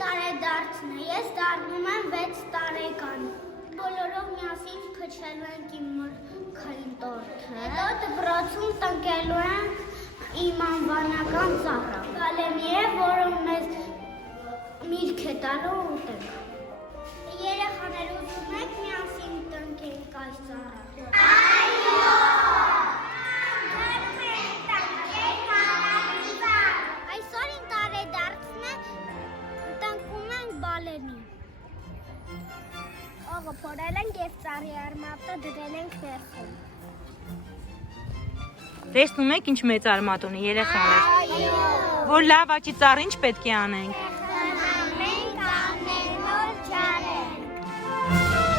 տարեդարձն է, ես դառնում եմ 6 տարեկան։ Բոլորով միասին փչելու ենք իմ մրգային տորթը։ Հետո դպրոցում տնկելու ենք իմ անվանական ծառը։ Գալենի է, որը մեզ միրգ է տալու ուտենք։ Երեխաներ ուզում եք միասին տնկենք այս ծառը։ Այո! Այսօր իմ տարեդարձն է, տնկում ենք բալենի։ Ողը փորել ենք և ծառի արմատը դրել ենք ներքում։ Տեսնում եք ինչ մեծ արմատ ունի երեխաներ։ Որ լավ աճի ծառ ինչ պետք է անենք։ Խմամենք ամեն օր ջարենք։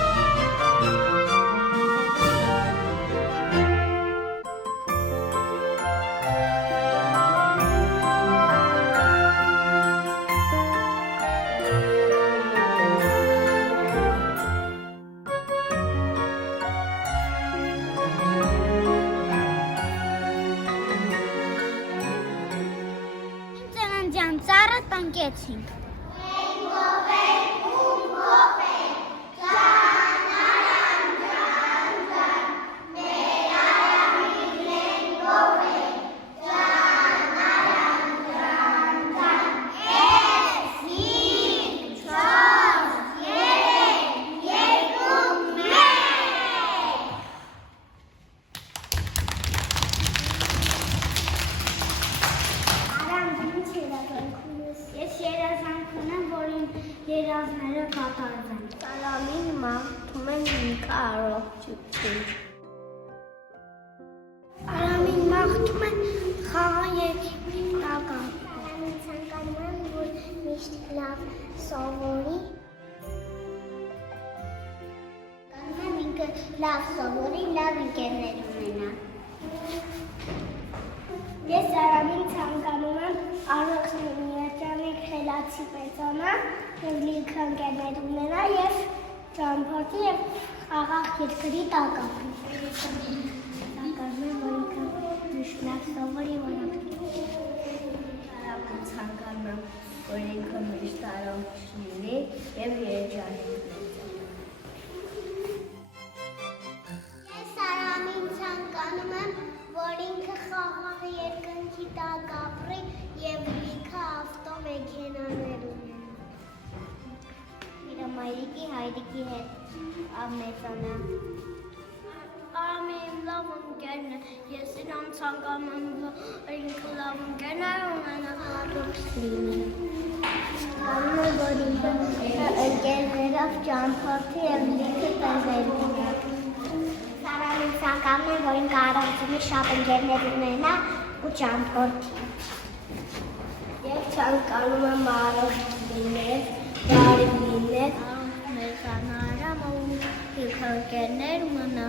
Ծննդյան ծառը տնկեցինք։ Ես երազանքն եմ, որ իմ երազները կատարվեն։ Սալամին մաղթում են ինքը առողջություն։ Սալամին մաղթում են խաղան երկրի տական։ Սալամին ցանկանում եմ, որ միշտ լավ սովորի։ Ցանկանում եմ ինքը լավ սովորի, լավ ընկերներ ունենա։ Ես Սալամին ցանկանում եմ առողջ միաճանիկ խելացի մեծանա և լիքը ընկերներ ունենա և ճամփորդի և աղաղ երկրի տակ ապրի։ Ցանկանում եմ, որ ինքը միշտ լավ սովորի Սալամին ցանկանում եմ, որ ինքը միշտ առողջ լինի և երջանիկ մեծանա։ Ես Սալամին ցանկանում եմ, որ ինքը խաղաղ երկնքի տակ ապրի և լիքը ավտոմեքենաներ ունենա։ Իր մայրիկի հայրիկի հետ մեծանա։ Ամեն լավ ընկերն է, ես իրան ցանկանում եմ, որ ինքը լավ ընկերներ ունենա, առողջ լինի։ Ցանկանում եմ, որ ինքը ընկերներով ճամփորդի և լիքը տեզեր ունենա։ Սալամին ցանկանում եմ, որ ինքը առողջ լինի, շատ ընկերներ ունենա ու ճամփորդի։ Ես ցանկանում եմ առողջ լինել, բարի լինել, Մեծանա, արամ ու լիքը ընկերներ ունենա։